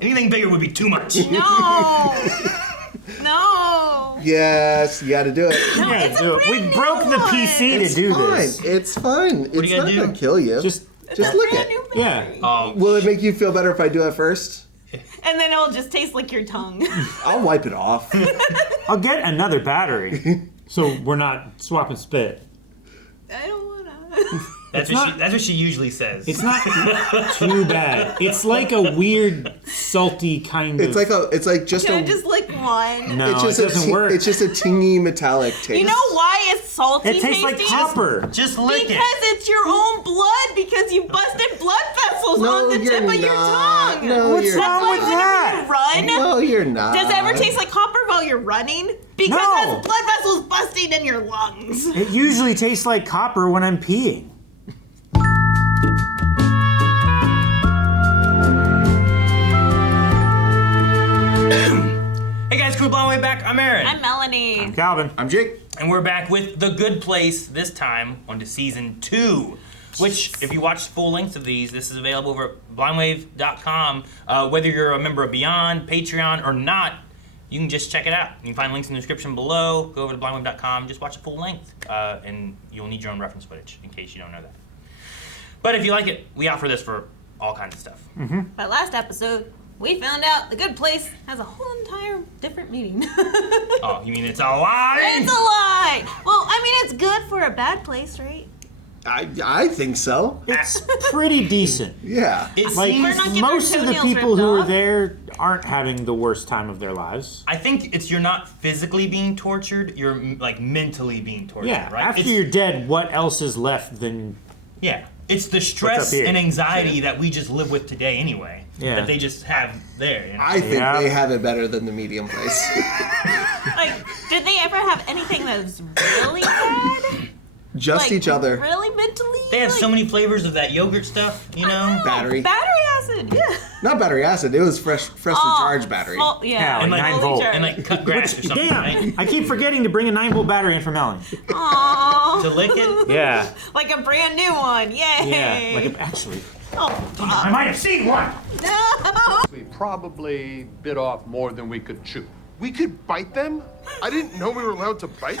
Anything bigger would be too much. No. No. Yes, you gotta do it. No, Yeah, it's a do it. brand We new broke the one. PC to do this. It's fine. What are It's you not gonna do? gonna kill you. Just lick Brand it. new yeah. berry. Will it make you feel better if I do it first? And then it'll just taste like your tongue. I'll wipe it off. I'll get another battery, so we're not swapping spit. I don't wanna. That's what she usually says. It's not too bad. It's like a weird, salty kind of. It's like just Can I a. just lick one? No, It's just it doesn't work. It's just a tingy metallic taste. You know why it's salty It tastes like tasting? copper. Just lick Because it. it's your own blood, because you busted blood vessels No, on the you're tip of your not. tongue. No, What's you're wrong That's why with whenever that? you run, No, you're not. does it ever taste like copper while you're running? Because No. that's blood vessels busting in your lungs. It usually tastes like copper when I'm peeing. Hey guys, Crew Blind Way back. I'm Aaron. I'm Melanie. Calvin. I'm Jake. And we're back with The Good Place, this time on to season 2. Which, if you watch full lengths of these, this is available over at blindwave.com. Whether you're a member of Beyond, Patreon, or not, you can just check it out. You can find links in the description below. Go over to blindwave.com, just watch it full length, and you'll need your own reference footage, in case you don't know that. But if you like it, we offer this for all kinds of stuff. By last episode, we found out The Good Place has a whole entire different meaning. Oh, you mean it's a lie? It's a lie! Well, I mean, it's good for a bad place, right? I think so. It's pretty decent. Yeah. It Like, seems, We're not getting most our of the toenails people ripped who are off. there aren't having the worst time of their lives. I think it's you're not physically being tortured, you're like mentally being tortured, Yeah, right? after It's- you're dead, what else is left than... Yeah, it's the stress here? and anxiety that we just live with today anyway. Yeah. That they just have there. You know? I think Yeah. they have it better than the medium place. Like, did they ever have anything that was really bad? Just Like, each other. Really mentally? They have like, so many flavors of that yogurt stuff, you know? Battery. Battery acid, yeah. Not battery acid. It was freshly charged battery. Full, yeah. Yeah, And like like, 9 volt. and like cut grass or something, Damn! right? I keep forgetting to bring a 9-volt battery in for Melanie. Aww. To lick it? Yeah. Like a brand new one, yay! Yeah. Actually, Oh, I might have seen one! no! We probably bit off more than we could chew. We could bite them? I didn't know we were allowed to bite.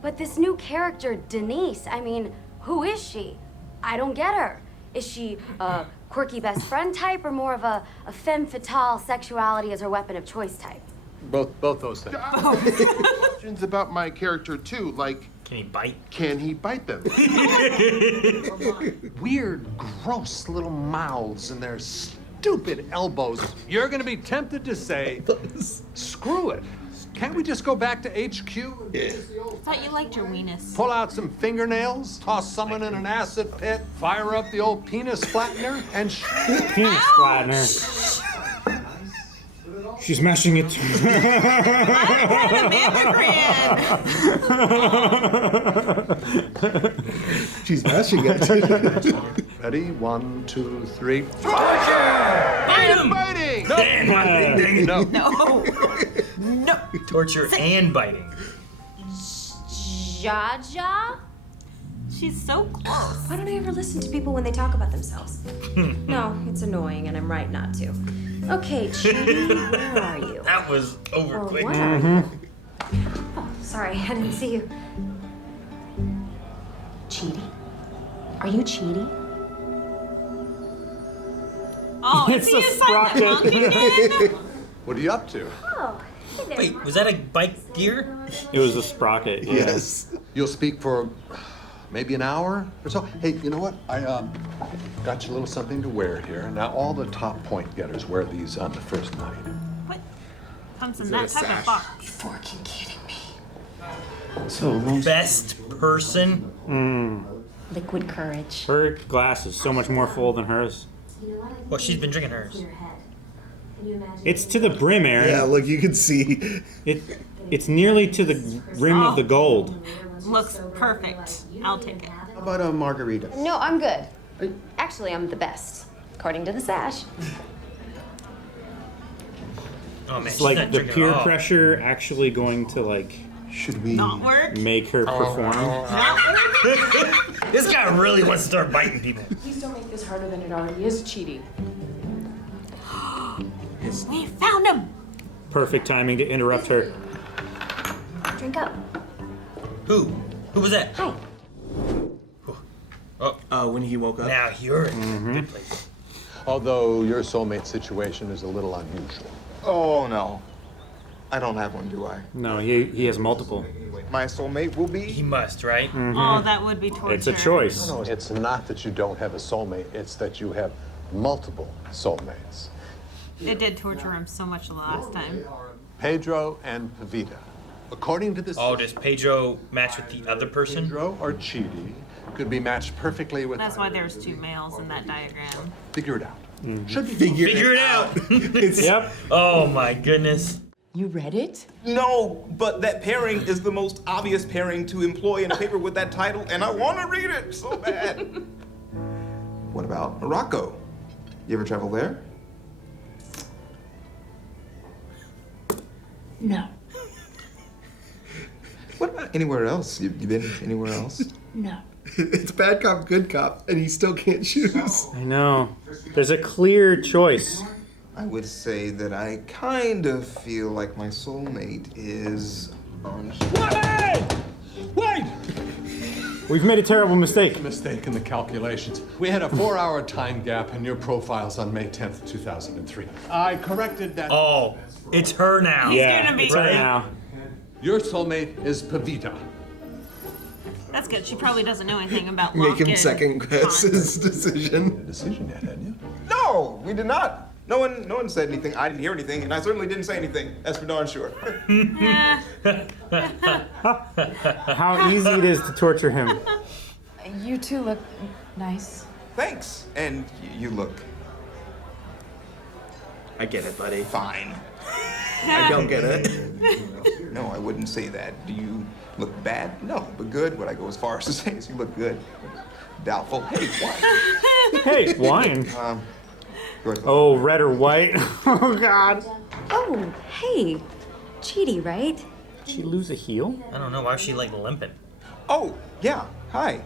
But this new character, Denise, I mean, who is she? I don't get her. Is she a quirky best friend type or more of a femme fatale sexuality as her weapon of choice type? Both those things. Questions about my character too, like, Can he bite? can he bite them? Weird, gross little mouths and their stupid elbows. You're gonna be tempted to say, screw it. Can't we just go back to HQ? Thought you liked your weenus. Pull out some fingernails, toss someone in an acid pit, fire up the old penis flattener, and penis flattener. She's mashing it. A mammogram. She's mashing it. ready? 1, 2, 3. Bite him! Biting! No. No. No. Torture and biting. Jaja? She's so close. Why don't I ever listen to people when they talk about themselves? No, it's annoying and I'm right not to. Okay, Chidi, where are you? That was over Or quick. what are you? Oh, sorry, I didn't see you. Chidi? Are you Chidi? Oh, It's is he a a silent monk again? What are you up to? Oh, hey there. Wait, was that a bike gear? It was a sprocket. Yeah. Yes. You'll speak for maybe an hour or so. Hey, you know what? I got you a little something to wear here. Now, all the top point getters wear these on the first night. What? Comes in Is it that a type sash? of box. You're fucking kidding me. So Best person? Liquid courage. her glass is so much more full than hers. Well, she's been drinking hers. It's to the brim, Aaron. Yeah, look, you can see. It's nearly to the rim of the gold. Looks perfect. I'll take it. How about a margarita? No, I'm good. Actually, I'm the best, according to the sash. Oh man, It's she's like not the drinking peer at all. pressure actually going to like Should we? Not work. make her perform. Not work. This guy really wants to start biting people. Please don't make this harder than it already is, Chidi. We found him. Perfect timing to interrupt her. Drink up. Who? Who was that? Hi. When he woke up. Now you're in a good place. Although your soulmate situation is a little unusual. Oh, no. I don't have one, do I? No, he has multiple. My soulmate will He be. must, right? Oh, that would be torture. It's a choice. No, it's not that you don't have a soulmate, it's that you have multiple soulmates. It did torture him so much the last time. Pedro and Pavita. According to this, Oh, does Pedro match with the other person? Pedro or Chidi could be matched perfectly with. That's why there's two males in that diagram. Figure it out. Should be Figure it out. Yep. Oh my goodness. You read it? No, but that pairing is the most obvious pairing to employ in a paper with that title, and I want to read it so bad. What about Morocco? You ever travel there? No. What about anywhere else? You been anywhere else? No. It's bad cop, good cop, and he still can't choose. I know. There's a clear choice. I would say that I kind of feel like my soulmate is on. Wait! We've made a terrible mistake. Mistake in the calculations. We had a 4-hour time gap in your profiles on May 10th, 2003. I corrected that. Oh, it's her now. Yeah, gonna be it's her right. now. Your soulmate is Pavita. That's good. She probably doesn't know anything about Make him lock-in second guess time. his decision. Decision yet, hadn't you? No, we did not. No one said anything. I didn't hear anything, and I certainly didn't say anything. That's for darn sure. How easy it is to torture him. You two look nice. Thanks, and you look I get it, buddy. fine. I don't get it. No, I wouldn't say that. Do you look bad? No, but good. Would I go as far as to say is you look good? Doubtful. Hey, why? Hey, wine. Yours- Oh, red or white? Oh, God. Oh, hey. Chidi, right? Did she lose a heel? I don't know. Why is she like limping? Oh, yeah. Hi.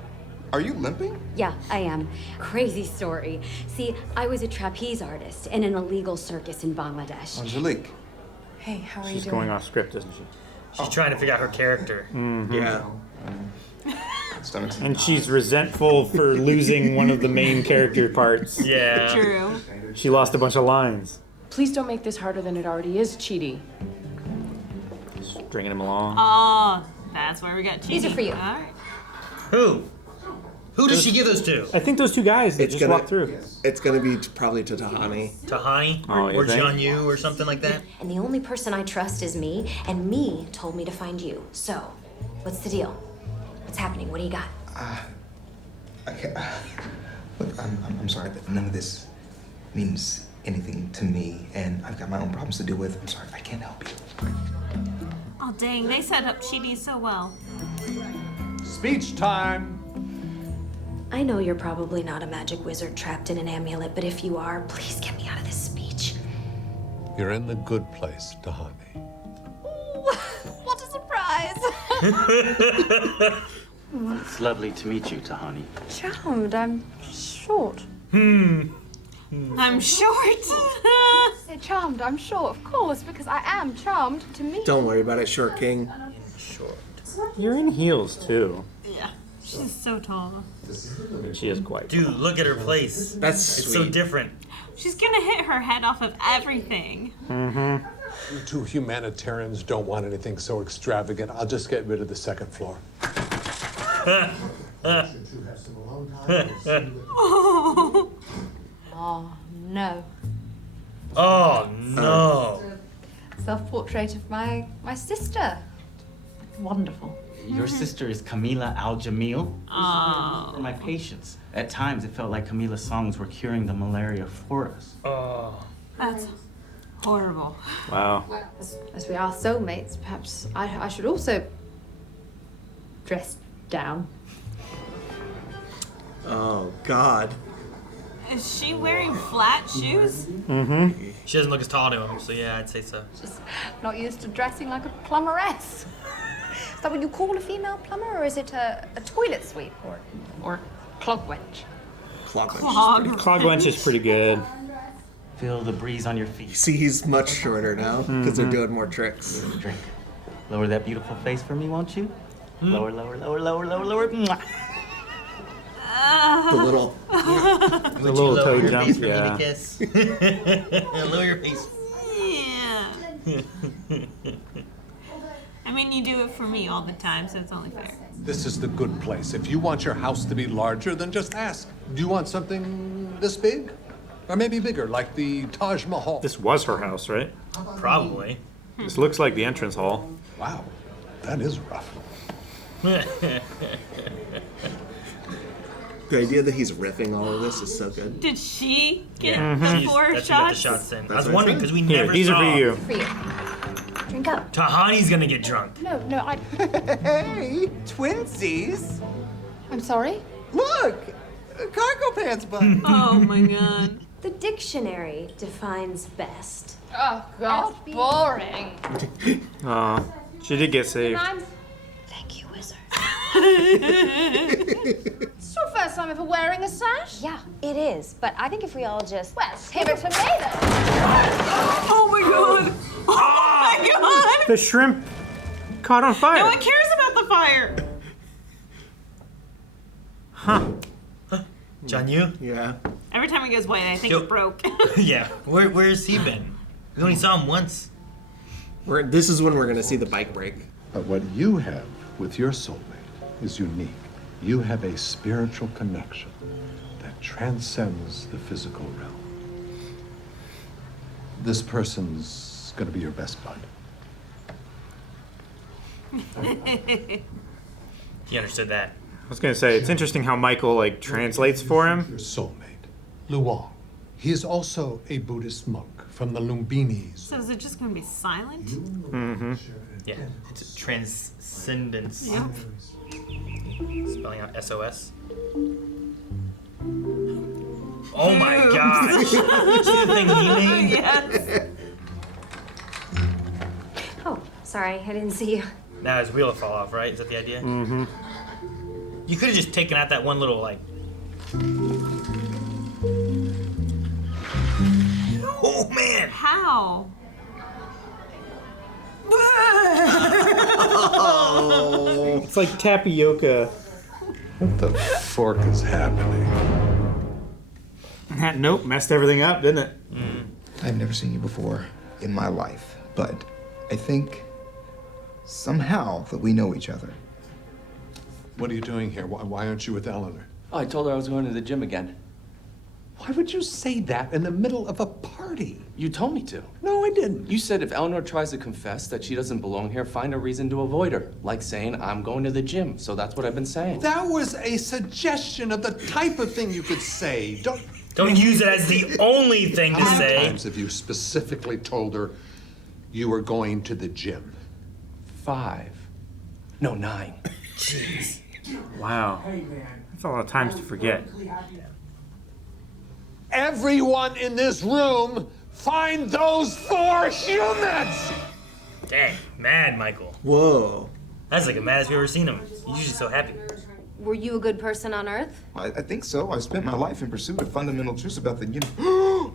Are you limping? Yeah, I am. Crazy story. See, I was a trapeze artist in an illegal circus in Bangladesh. Angelique. Hey, how are you She's doing? going off script, isn't she? She's trying to figure out her character. Yeah. Stomach's. And she's resentful for losing one of the main character parts. Yeah. True. She lost a bunch of lines. Please don't make this harder than it already is, Chidi. Stringing him along. Oh, that's why we got cheesy. These are for you. All right. Who? Who did she give those to? I think those two guys that It's just gonna- walked through. It's gonna be probably to Tahani. Tahani? Oh, you or think? John Yu or something like that? And the only person I trust is me, and me told me to find you. So, what's the deal? What's happening? What do you got? Okay. Look, I'm sorry, but none of this means anything to me, and I've got my own problems to deal with. I'm sorry, I can't help you. Oh, dang. They set up Chidi so well. Speech time. I know you're probably not a magic wizard trapped in an amulet, but if you are, please get me out of this speech. You're in the good place, Tahani. What a surprise! It's lovely to meet you, Tahani. Charmed, I'm short. I'm short. Say charmed, I'm short, of course, because I am charmed to meet. Don't worry about it, Short King. You're in heels, too. Yeah. She's so tall. She is quite. Dude, look at her place. That's It's sweet. so different. She's gonna hit her head off of everything. You two humanitarians don't want anything so extravagant. I'll just get rid of the second floor. Oh, no. Oh, no. Self-portrait of my sister. Wonderful. Your sister is Camila Al-Jamil. Oh. For my patients. At times, it felt like Camila's songs were curing the malaria for us. Oh. That's horrible. Wow. As we are soulmates, perhaps I should also dress down. Oh, God. Is she wearing flat shoes? She doesn't look as tall to him, so yeah, I'd say so. Just not used to dressing like a plumberess. Is that what you call a female plumber, or is it a toilet sweep or clog wench? Clock. Clog. Clog wench is pretty good. Feel the breeze on your feet. See, he's much shorter now because they're doing more tricks. Drink. Lower that beautiful face for me, won't you? Lower, lower, lower, lower, lower, lower. Mwah. The little. Would you little lower toe your jump, face for yeah. me to kiss? Lower your face. Yeah. I mean, you do it for me all the time, so it's only fair. This is the good place. If you want your house to be larger, then just ask. Do you want something this big? Or maybe bigger, like the Taj Mahal? This was her house, right? Probably. This looks like the entrance hall. Wow, that is rough. The idea that he's riffing all of this is so good. Did she get She's- the 4 that's who got the shots? shots in. I That's was what I wondering said. because we Here, never these saw. are for you. For you. Drink up. Tahani's gonna get drunk. No, I. Hey, twinsies. I'm sorry. Look, cargo pants button. Oh my god. The dictionary defines best. Oh God, boring. Aw, she did get saved. Thank you, wizard. It's your first time ever wearing a sash. Yeah, it is. But I think if we all just Well, give it to me then. Oh my god. Oh my god. The shrimp caught on fire. No one cares about the fire. John, you? Yeah. Every time he goes white, I think Yo. it broke. Yeah. Where's he been? We only saw him once. This is when we're gonna see the bike break. But what you have with your soulmate is unique. You have a spiritual connection that transcends the physical realm. This person's gonna be your best bud. He understood that. I was gonna say, it's interesting how Michael like translates for him. Your soulmate, Luong. He is also a Buddhist monk from the Lumbinis. So is it just gonna be silent? Mm-hmm. Yeah. It's a transcendence. Yep. Spelling out SOS. Oh my gosh. See the thing he made? Yes. Oh, sorry, I didn't see you. Now his wheel will fall off, right? Is that the idea? Mm-hmm. You could have just taken out that one little, like... Oh, man! How? It's like tapioca. What the fork is happening? Nope, messed everything up, didn't it? I've never seen you before in my life, but I think somehow that we know each other. What are you doing here? Why aren't you with Eleanor? Oh, I told her I was going to the gym again. Why would you say that in the middle of a party? You told me to. No, I didn't. You said if Eleanor tries to confess that she doesn't belong here, find a reason to avoid her. Like saying, I'm going to the gym. So that's what I've been saying. That was a suggestion of the type of thing you could say. Don't use it as the only thing to How many say. times have you specifically told her you were going to the gym? 5. No, 9. Jeez. Wow. That's a lot of times to forget. Everyone in this room, find those 4 humans! Dang, mad Michael. Whoa. That's like the maddest we've ever seen him. He's usually so happy. Were you a good person on Earth? I think so. I spent my life in pursuit of fundamental truths about the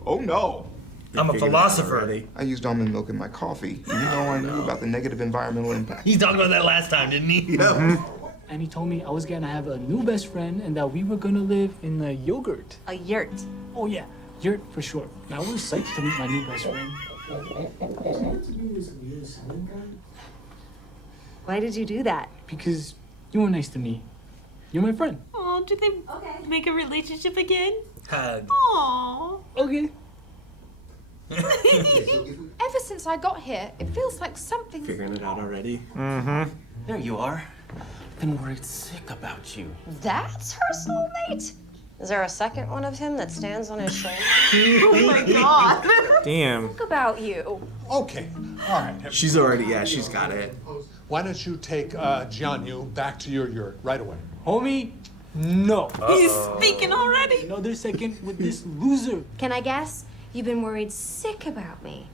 Oh no! I'm a philosopher. I used almond milk in my coffee, even though I knew about the negative environmental impact. He talked about that last time, didn't he? Yeah. And he told me I was gonna have a new best friend and that we were gonna live in a yogurt. A yurt. Oh yeah, yurt for sure. And I was psyched to meet my new best friend. Why did you do that? Because you were nice to me. You're my friend. Oh, did they make a relationship again? Hug. Aww. Okay. Ever since I got here, it feels like something's Figuring it out already. Mm-hmm. There you are. Been worried sick about you. That's her soulmate? Is there a second one of him that stands on his shoulder? Oh my god. Damn. Think about you. Okay, all right. She's already, yeah, she's got it. Why don't you take Jianyu back to your yurt right away? Homie, no. He's speaking already. Another second with this loser. Can I guess? You've been worried sick about me.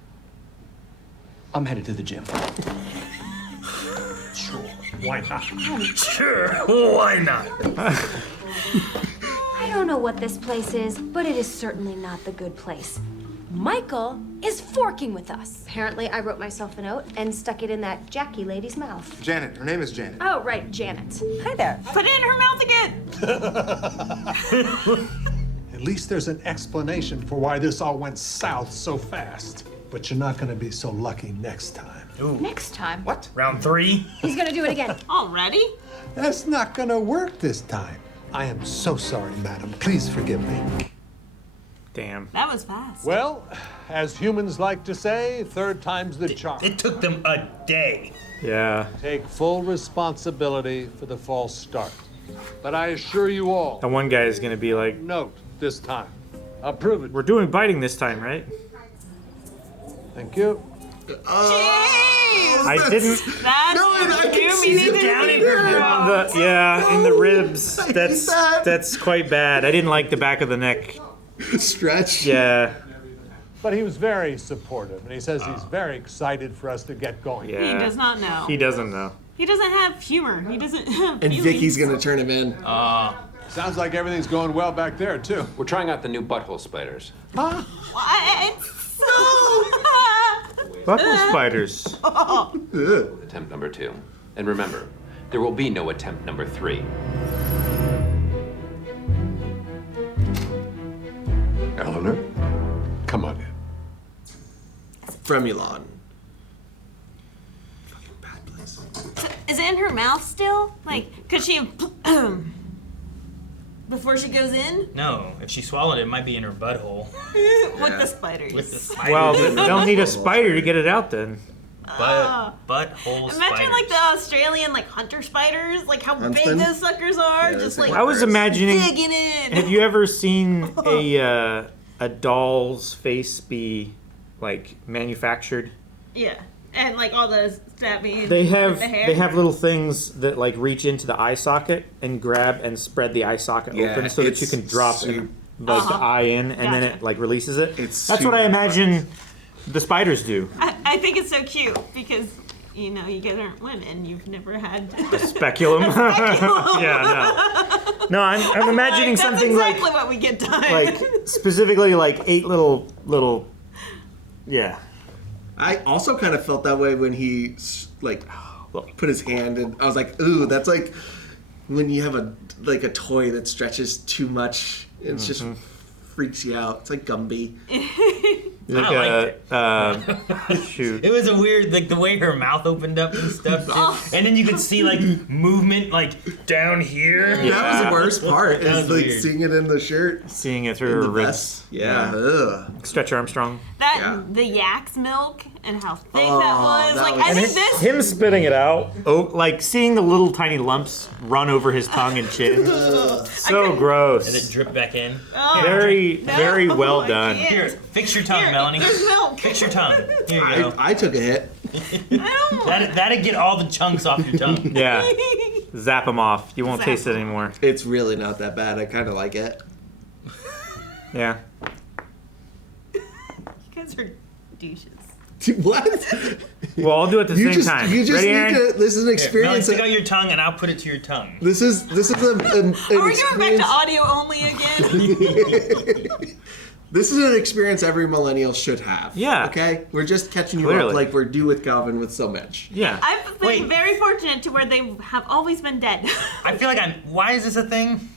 I'm headed to the gym. Sure, why not? Sure, why not? I don't know what this place is, but it is certainly not the good place. Michael is forking with us. Apparently, I wrote myself a note and stuck it in that Jackie lady's mouth. Janet. Her name is Janet. Oh, right, Janet. Hi there. Put it in her mouth again. At least there's an explanation for why this all went south so fast. But you're not going to be so lucky next time. Ooh. Next time. What? Round 3? He's gonna do it again. Already? That's not going to work this time. I am so sorry, madam. Please forgive me. Damn. That was fast. Well, as humans like to say, third time's the charm. It took them a day. Yeah. Take full responsibility for the false start. But I assure you all, And one guy is gonna be like, note this time. I'll prove it. we're doing biting this time, right? Thank you. I didn't. That's I can you see mean it down in In the ribs. That's quite bad. I didn't like the back of the neck. Stretch. Yeah. But he was very supportive, and he says he's very excited for us to get going. Yeah. He does not know. He doesn't know. He doesn't have humor. He doesn't have And feelings. Vicky's gonna turn him in. Sounds like everything's going well back there, too. We're trying out the new butthole spiders. What? Buckle spiders. Attempt number 2. And remember, there will be no attempt number 3. Eleanor, come on in. Fremulon. Fucking bad place. Is it in her mouth still? Like, could she before she goes in? No, if she swallowed it, it might be in her butthole. With the spiders. With the spiders. Well, they'll need a spider to get it out then. Butthole Imagine spiders. like the Australian like hunter spiders, like how Huntsman? big those suckers are. Yeah, just those like I was imagining. digging in. Have you ever seen a doll's face be like manufactured? Yeah, and like all the stabbing. They with have the hair. they have little things that like reach into the eye socket and grab and spread the eye socket Yeah, open so that you it's can drop super- the eye in and then Gotcha. it like releases it. It's That's what I super imagine the spiders do. I think it's so cute because you know you guys aren't women. You've never had Speculum. Yeah, no. No, I'm imagining That's something exactly what we get done. like specifically like 8 little yeah. I also kind of felt that way when he like put his hand in. I was like, ooh, that's like when you have a toy that stretches too much. It's just freaks you out. It's like Gumby. Like shoot. It was a weird, like the way her mouth opened up and stuff, too. And then you could see like movement like down here. That was the worst part. That Is was like weird. seeing it in the shirt. Seeing it through In her the ribs. vest. Yeah. Ugh. Stretch Armstrong. the yak's milk and how thick Oh, that was. that Like was- I think this. Him spitting it out. Oh, like seeing the little tiny lumps run over his tongue and chin. So gross. And it dripped back in. Oh, Very, no, very well I done. can't. Here, fix your tongue, Here, Melanie. there's milk. Fix your tongue. Here you go. I took a hit. That'd get all the chunks off your tongue. Yeah. Zap them off. You won't taste it anymore. It's really not that bad. I kind of like it. Yeah. You guys are douches. What? Well, I'll do it at the same time. You just Ready, need Aaron? to. This is an Melanie, experience. stick out your tongue and I'll put it to your tongue. This is an Are we going back experience. to audio only again? This is an experience every millennial should have. Yeah. Okay? We're just catching you Clearly. up like we're due with Calvin with so much. Yeah. I've been Wait. very fortunate to where they have always been dead. I feel like why is this a thing?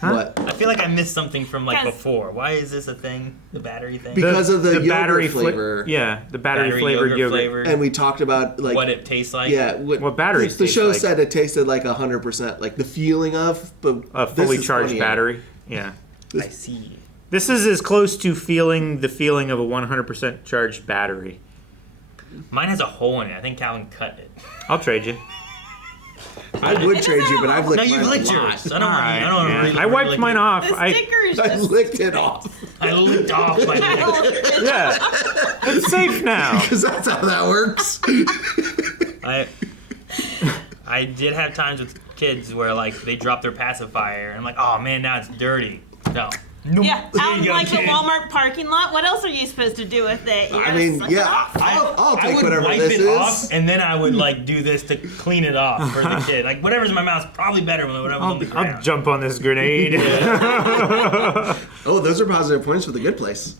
What? I feel like I missed something from like 'Cause- before. Why is this a thing? The battery thing? Because of the yogurt battery flavor. Yeah, the battery flavored yogurt. flavor. And we talked about like what it tastes like. Yeah, What batteries The taste show like. said it tasted like 100%, like the feeling of, but A this fully is charged 28. battery. Yeah. I see. This is as close to feeling the feeling of a 100% charged battery. Mine has a hole in it. I think Calvin cut it. I'll trade you. I would trade you, but I've licked No, you mine a licked lot. yours. I don't want. I don't Yeah. really. I wiped really mine off. The sticker is I just. licked it off. I licked off my. Yeah. It's safe now. Because that's how that works. I did have times with kids where like they drop their pacifier and I'm like, oh man, now it's dirty. No. Nope. Yeah, There out you in go, like the kid. Walmart parking lot. What else are you supposed to do with it? You I gotta mean, suck it yeah, off. I'll I take would whatever wipe this it is. off and then I would like do this to clean it off for the kid. Like whatever's in my mouth is probably better than whatever's on the ground. I'll jump on this grenade. Oh, those are positive points for the good place.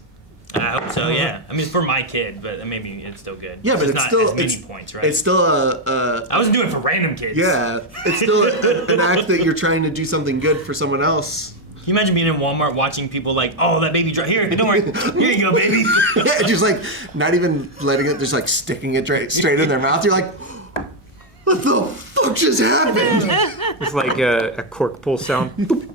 I hope so. Yeah. I mean, it's for my kid, but maybe it's still good. Yeah, but it's not still as many points, right? It's still I wasn't doing it for random kids. Yeah, it's still an act that you're trying to do something good for someone else. Can you imagine being in Walmart watching people like, oh, that baby here, don't worry, here you go, baby. Yeah, just like not even letting it, just like sticking it straight in their mouth. You're like, what the fuck just happened? It's like a cork pull sound.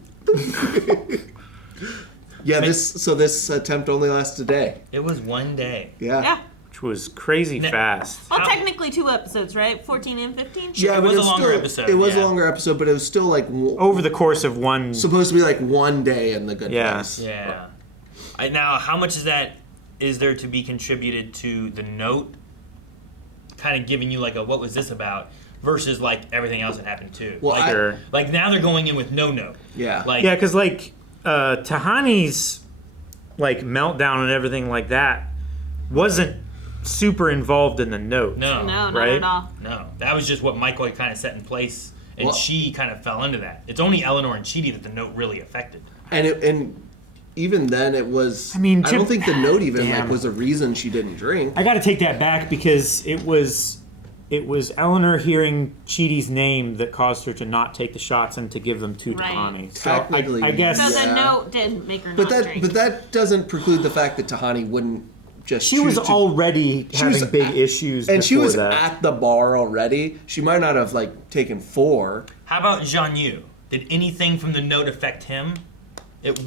Yeah, this attempt only lasted a day. It was one day. Yeah. Which was crazy fast. Well, technically 2 episodes, right? 14 and 15? Yeah, it was a longer episode. It was a longer episode, but it was still like over the course of one. Supposed to be like one day in the good place. Yeah. Now, how much is there to be contributed to the note? Kind of giving you like a what was this about versus like everything else that happened too. Well, like now they're going in with no note. Yeah. Like because Tahani's like meltdown and everything like that wasn't super involved in the note. No, not right? at all. No, that was just what Michael kind of set in place, and she kind of fell into that. It's only Eleanor and Chidi that the note really affected. And even then, it was. I mean, I don't think the note even was a reason she didn't drink. I got to take that back because it was Eleanor hearing Chidi's name that caused her to not take the shots and to give them to Tahani. So Technically, I guess. So the note did make her But not drink. But that doesn't preclude the fact that Tahani wouldn't just. She was already having big issues, and she before was that. at the bar already. She might not have like taken 4. How about Jean Yu? Did anything from the note affect him? It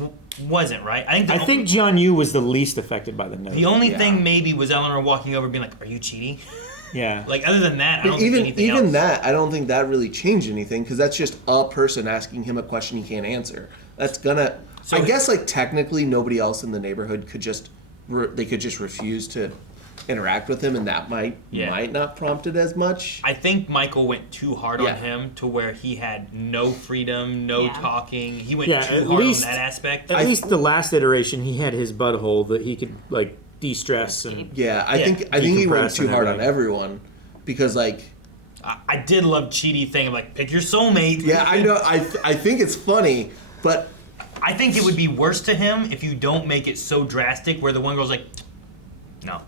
wasn't, right? I think Jian Yu was the least affected by the note. The only thing maybe was Eleanor walking over being like, "Are you cheating?" Yeah. Like other than that, I don't even think anything else. even that, I don't think that really changed anything because that's just a person asking him a question he can't answer. That's gonna. I guess like technically nobody else in the neighborhood could just they could just refuse to interact with him, and that might not prompt it as much. I think Michael went too hard on him to where he had no freedom, no talking. He went too hard on that aspect. At least the last iteration, he had his butthole that he could like de-stress and I think he went too hard on everyone because like I did love Chidi thing of like pick your soulmate. Yeah, I know. I think it's funny, but I think it would be worse to him if you don't make it so drastic where the one girl's like, no.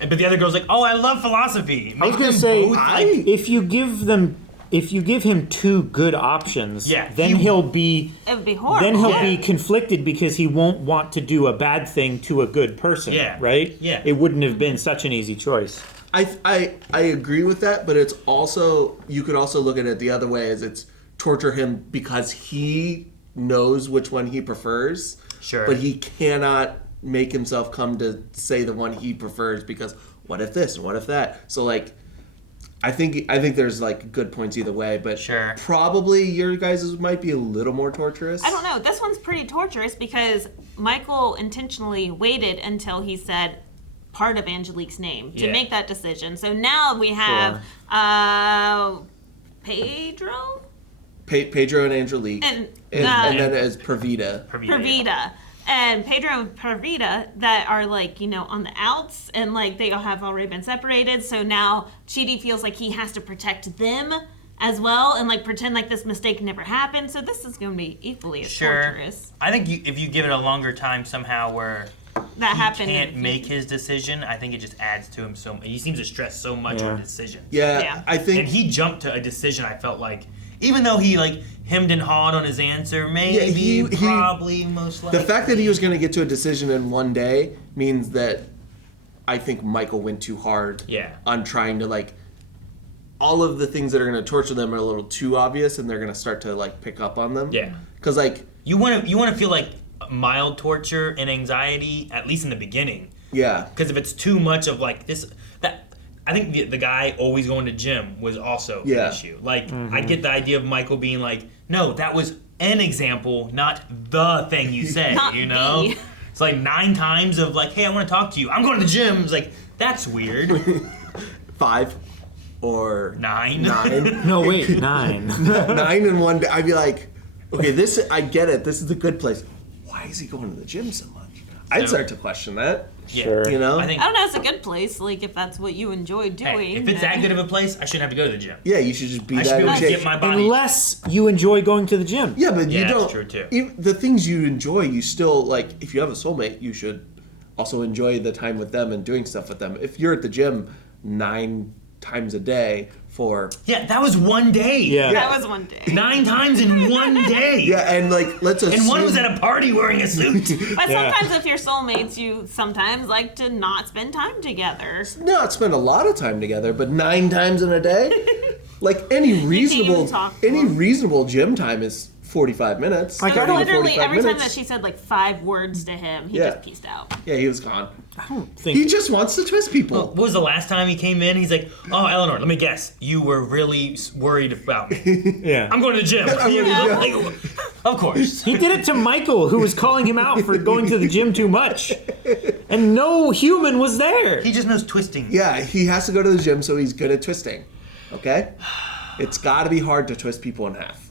But the other girl's like, oh, I love philosophy. I was gonna say, if you give him 2 good options, then he'll be. It would be horrible. Then he'll be conflicted because he won't want to do a bad thing to a good person. Yeah. Right. Yeah. It wouldn't have been such an easy choice. I agree with that, but it's also you could also look at it the other way as it's torture him because he knows which one he prefers. Sure. But he cannot make himself come to say the one he prefers because what if this and what if that? So like I think there's like good points either way, but probably your guys' might be a little more torturous. I don't know. This one's pretty torturous because Michael intentionally waited until he said part of Angelique's name to make that decision. So now we have Pedro? Pedro and Angelique. And then as Perdita. Perdita. And Pedro and Perdita that are like, on the outs and like they have already been separated. So now Chidi feels like he has to protect them as well and like pretend like this mistake never happened. So this is going to be equally as torturous. I think if you give it a longer time somehow where that happened, can't make his decision, I think it just adds to him so much. He seems to stress so much on decisions. Yeah, I think... And he jumped to a decision, I felt like, even though he like hemmed and hawed on his answer, maybe, probably, most likely. The fact that he was going to get to a decision in one day means that I think Michael went too hard on trying to like... All of the things that are going to torture them are a little too obvious, and they're going to start to like pick up on them. Yeah. Because like... You want to feel like mild torture and anxiety, at least in the beginning. Yeah. Because if it's too much of like this... I think the guy always going to gym was also an issue. Like, I get the idea of Michael being like, no, that was an example, not the thing you said, Not you know? the. It's like 9 times of like, hey, I want to talk to you. I'm going to the gym. It's like, that's weird. 5 or 9. 9. No, wait, 9. 9 in one day. I'd be like, okay, I get it. This is a good place. Why is he going to the gym so much? I'd start to question that. Yeah. You know? I don't know, it's a good place, like if that's what you enjoy doing. Hey, if it's that good of a place, I shouldn't have to go to the gym. Yeah, you should just be I should that be able in to shape. get my body. Unless you enjoy going to the gym. Yeah, but you Yeah, don't. that's true too. The things you enjoy, you still like. If you have a soulmate, you should also enjoy the time with them and doing stuff with them. If you're at the gym 9 times a day for... Yeah, that was one day. Yeah. That was one day. 9 times in one day. Yeah, and like, let's assume... And one was at a party wearing a suit. But sometimes if you're soulmates, you sometimes like to not spend time together. Not spend a lot of time together, but 9 times in a day? Like, any reasonable gym time is 45 minutes. Like, 30 to literally 45 every time minutes. that she said like 5 words to him, he just pieced out. Yeah, he was gone. I don't think he just wants to twist people. What was the last time he came in? He's like, "Oh, Eleanor, let me guess. You were really worried about me. Yeah. I'm going to the gym." Like, of course. He did it to Michael, who was calling him out for going to the gym too much. And no human was there. He just knows twisting. Yeah, he has to go to the gym, so he's good at twisting. Okay? It's got to be hard to twist people in half.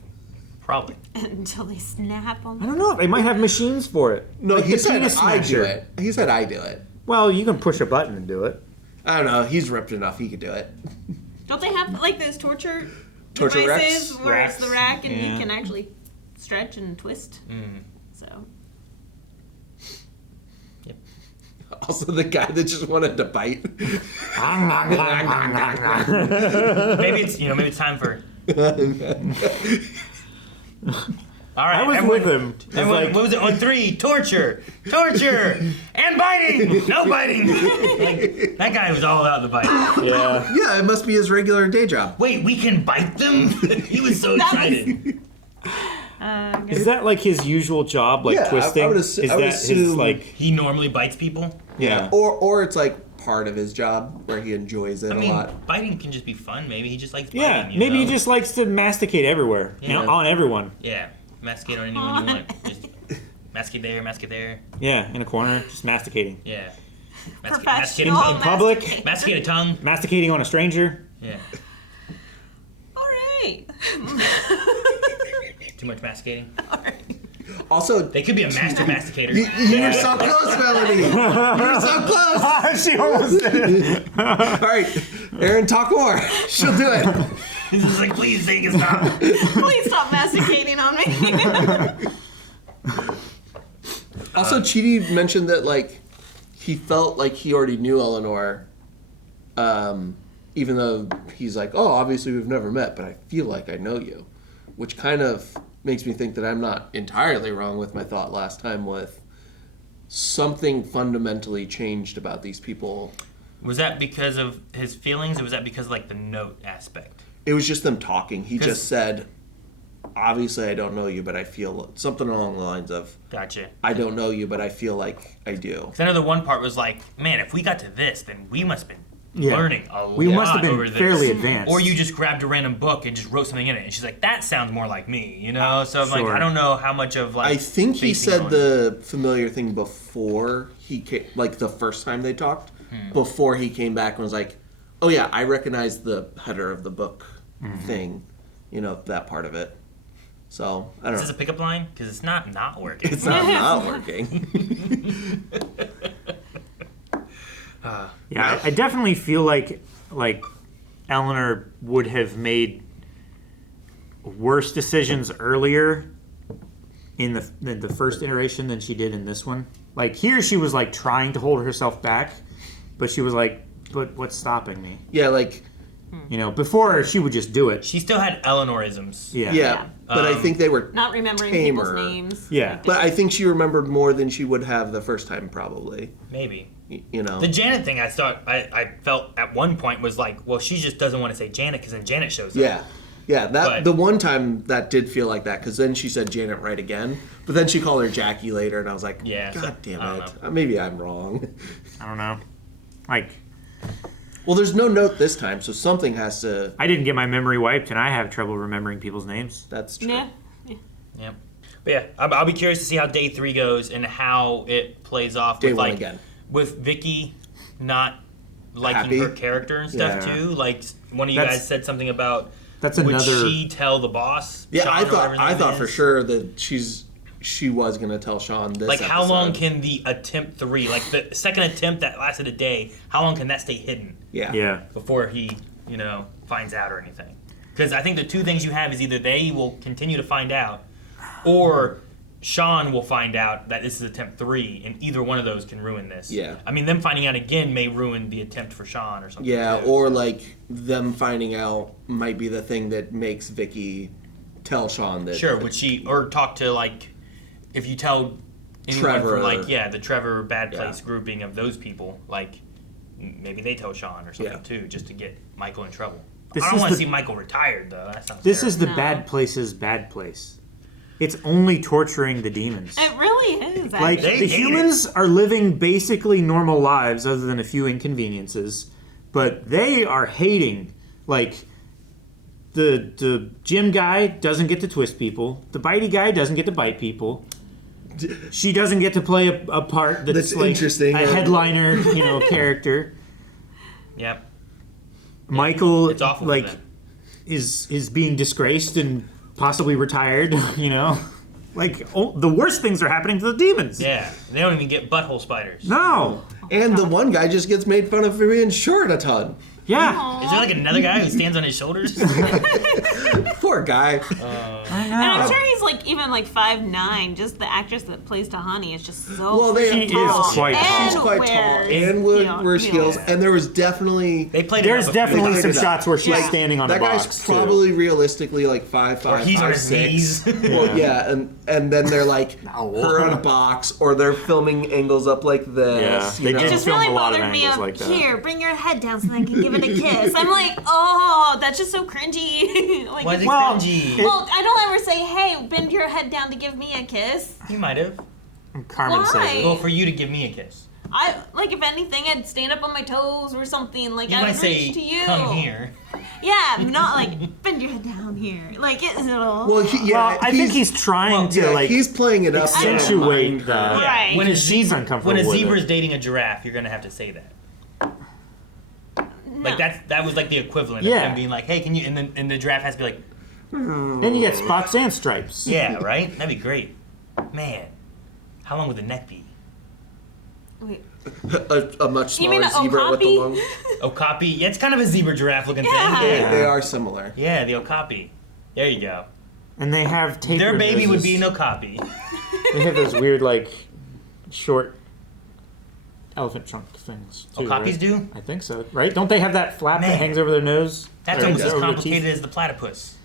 Probably. Until they snap them. I don't know. They might have machines for it. No, like he the said penis I do smasher. it. He said I do it. Well, you can push a button and do it. I don't know. He's ripped enough. He could do it. Don't they have like those torture Torture devices racks? where it's the rack and Yeah. you can actually stretch and twist? So Also, the guy that just wanted to bite. Maybe it's time for. All right, I was with him. It's Everyone, like- what was it on 3? Torture, and biting. No biting. Like, that guy was all about the bite. Yeah. Yeah, it must be his regular day job. Wait, we can bite them? He was so excited. Is that like his usual job, like Yeah, twisting? I would Is I would that assume, his like? He normally bites people. Yeah. Or it's like part of his job where he enjoys it I a mean, lot. biting can just be fun. Maybe he just likes biting. Yeah, you maybe know? he just likes to masticate everywhere, you know, Yeah. on everyone. Yeah, masticate on anyone you want. Just masticate there, masticate there. Yeah, in a corner, just masticating. Yeah. Professional In public, Masticate a tongue. masticating on a stranger. Yeah. all right. Too much masticating. Also, They could be a master masticator. You were so close, Melanie. You were so close. She almost did it. All right, Aaron, talk more. She'll do it. He's just like, please, they can stop. Please stop masticating on me. Also, Chidi mentioned that like he felt like he already knew Eleanor, even though he's like, oh, obviously we've never met, but I feel like I know you, which kind of makes me think that I'm not entirely wrong with my thought last time with something fundamentally changed about these people. Was that because of his feelings, or was that because of, like, the note aspect? It was just them talking. He just said, obviously I don't know you, but I feel something along the lines of, Gotcha. I don't know you, but I feel like I do. Because I know the one part was like, man, if we got to this, then we must have been learning a lot. We must have been over this. fairly advanced. Or you just grabbed a random book and just wrote something in it, and she's like, that sounds more like me, you know? So I'm like, Sure. I don't know how much of like. I think he facing said on- the familiar thing before he came, like the first time they talked, before he came back and was like, oh yeah, I recognize the header of the book thing, you know, that part of it. So, I don't Is know. this a pickup line? Because it's not working. It's not working. Yeah, I definitely feel like Eleanor would have made worse decisions earlier in the first iteration than she did in this one. Like here, she was like trying to hold herself back, but she was like, "But what's stopping me?" Yeah, like, You know, before she would just do it. She still had Eleanorisms. yeah, but I think they were Not remembering tamer. people's names. Yeah. But I think she remembered more than she would have the first time, probably. Maybe. You know. The Janet thing, I felt at one point was like, well, she just doesn't want to say Janet because then Janet shows up. Yeah. Yeah, that But- the one time that did feel like that, because then she said Janet right again, but then she called her Jackie later, and I was like, Yeah, so, God damn I don't it. Maybe I'm wrong. I don't know. Like, Well, there's no note this time, so something has to... I didn't get my memory wiped, and I have trouble remembering people's names. That's true. Yeah. Yep. But yeah, I'll be curious to see how day 3 goes and how it plays off Day with 1 like again. with Vicky not liking Happy? her character and stuff Yeah. too. Like one of you That's- guys said something about That's would another- she tell the boss? Yeah, Sean I or thought whatever his name for is? sure that she was going to tell Sean this Like how episode. long can the attempt 3, like the second attempt that lasted a day, how long can that stay hidden? Yeah. Yeah. Before he, finds out or anything. Because I think the two things you have is either they will continue to find out, or Sean will find out that this is attempt 3, and either one of those can ruin this. Yeah. I mean, them finding out again may ruin the attempt for Sean or something. Yeah, too. or like them finding out might be the thing that makes Vicky tell Sean that. Sure, would she, or talk to, like, if you tell anyone Trevor. from, like, the Trevor Bad Place grouping of those people, like, maybe they tell Sean or something too, just to get Michael in trouble. This I don't is want to the- see Michael retired, though. That sounds This is the No. bad place's bad place. It's only torturing the demons. It really is. Like, actually. the humans are living basically normal lives other than a few inconveniences, but they are hating, like, the gym guy doesn't get to twist people, the bitey guy doesn't get to bite people, she doesn't get to play a part that's like interesting. a headliner, character. Yep. Michael, It's awful for like, them. is being disgraced and possibly retired, Like, the worst things are happening to the demons. Yeah, they don't even get butthole spiders. No. And the one guy just gets made fun of for being short a ton. Yeah. Is there like another guy who stands on his shoulders? Poor guy. I know. And I'm sure he's like even like 5'9". Just the actress that plays Tahani is just so Well, they She is tall. quite tall. And She's quite tall wears, and wears heels, and there was definitely They played. There's it up before. definitely They some played it up. shots where she's Yeah. standing on that a guy's box. too. probably realistically like 5'5", Or he's on his 5'6". knees. Well, yeah, and then they're like her in a box, or they're filming angles up like this. Yeah, they you know? did It just film really a lot of bothered me. angles Of, like that. Here, bring your head down so I can give it a kiss. I'm like, oh, that's just so cringy. Like, Why is it Well, cringy? well, I don't ever say, hey, bend your head down to give me a kiss. You might have. Carmen says Why? it. Well, for you to give me a kiss. I like, if anything, I'd stand up on my toes or something. Like, You I might would say, reach to you. come here. Yeah, not like bend your head down here. Like it. Well, Well, I think he's trying to like he's playing it up. accentuate the Right. When because she's uncomfortable When a with zebra's it. dating a giraffe, you're gonna have to say that. No. Like that was like the equivalent Yeah. of him being like, hey, can you? And the giraffe has to be like, Then you get spots and stripes. yeah, right? That'd be great. Man, how long would the neck be? Wait. a much You mean smaller an zebra with the okapi? long. Okapi? Yeah, it's kind of a zebra giraffe looking Yeah. thing. They are similar. Yeah, the okapi. There you go. And they have tapered Their baby would noses. be an okapi. They have those weird like short elephant trunk things. Too, Okapis right? do? I think so. Right? Don't they have that flap Man. that hangs over their nose? That's Or almost as over their complicated teeth? as the platypus.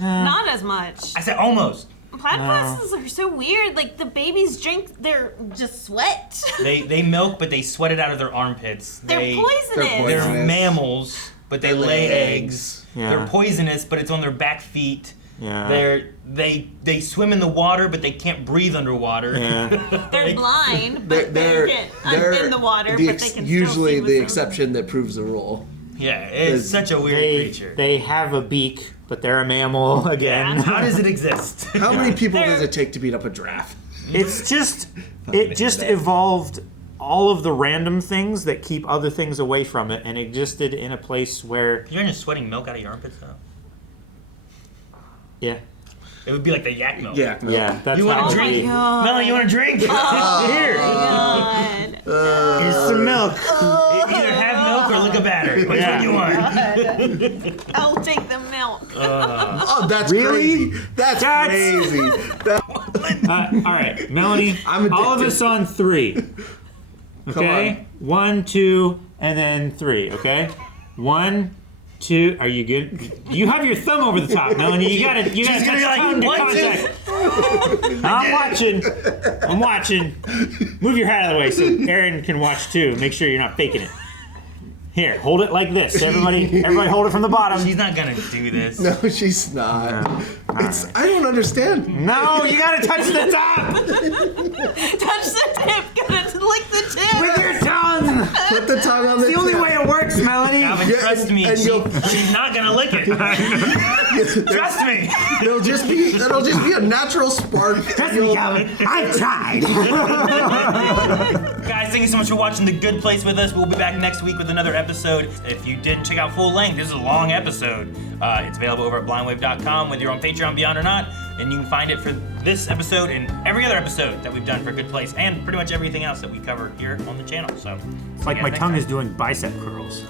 Not as much. I said almost. Platypuses are so weird. Like the babies drink their just sweat. They milk, but they sweat it out of their armpits. They're poisonous. They're mammals, but they lay eggs. Yeah. They're poisonous, but it's on their back feet. Yeah. They swim in the water, but they can't breathe underwater. Yeah. They're blind, but They're they're in the water, the but they can usually still see the what's exception that proves the rule. Yeah, it's such a weird creature. They have a beak, but they're a mammal again. How does it exist? How many people does it take to beat up a giraffe? It's just it just evolved all of the random things that keep other things away from it and existed in a place where You're just sweating milk out of your armpits, though. yeah. It would be like the yak milk. Yak milk. Yeah, that's You want how a it would drink? be. Melanie, you want a drink? Here. God. Here's some milk. Either have milk or lick a battery. Which one do you want? I'll take the milk. Oh, that's Really? crazy. That's That's- crazy. All right, Melanie. I'm all of addicted. us on 3. Okay, 1, 2, and then 3. Okay, 1, 2. Are you good? You have your thumb over the top, Melanie. You gotta She's touch gonna be like, tongue to 1, 2. contact. I'm watching. Move your hat out of the way so Aaron can watch too. Make sure you're not faking it. Here, hold it like this. Everybody hold it from the bottom. She's not gonna do this. No, she's not. It's I don't understand. No, you gotta touch the top Touch the tip. Gotta lick the tip. with your tongue. Put the tongue on the It's the only tip. way it works, Melanie. Calvin, Yeah, trust me. and you'll- She's not gonna lick it. Trust me. It'll just be a natural spark. Trust me, Calvin. I've tried. Guys, thank you so much for watching The Good Place with us. We'll be back next week with another episode. If you didn't check out full length, this is a long episode. It's available over at blindwave.com, whether you're on Patreon Beyond or not. And you can find it for this episode and every other episode that we've done for Good Place, and pretty much everything else that we cover here on the channel. So, It's like my tongue is doing bicep curls.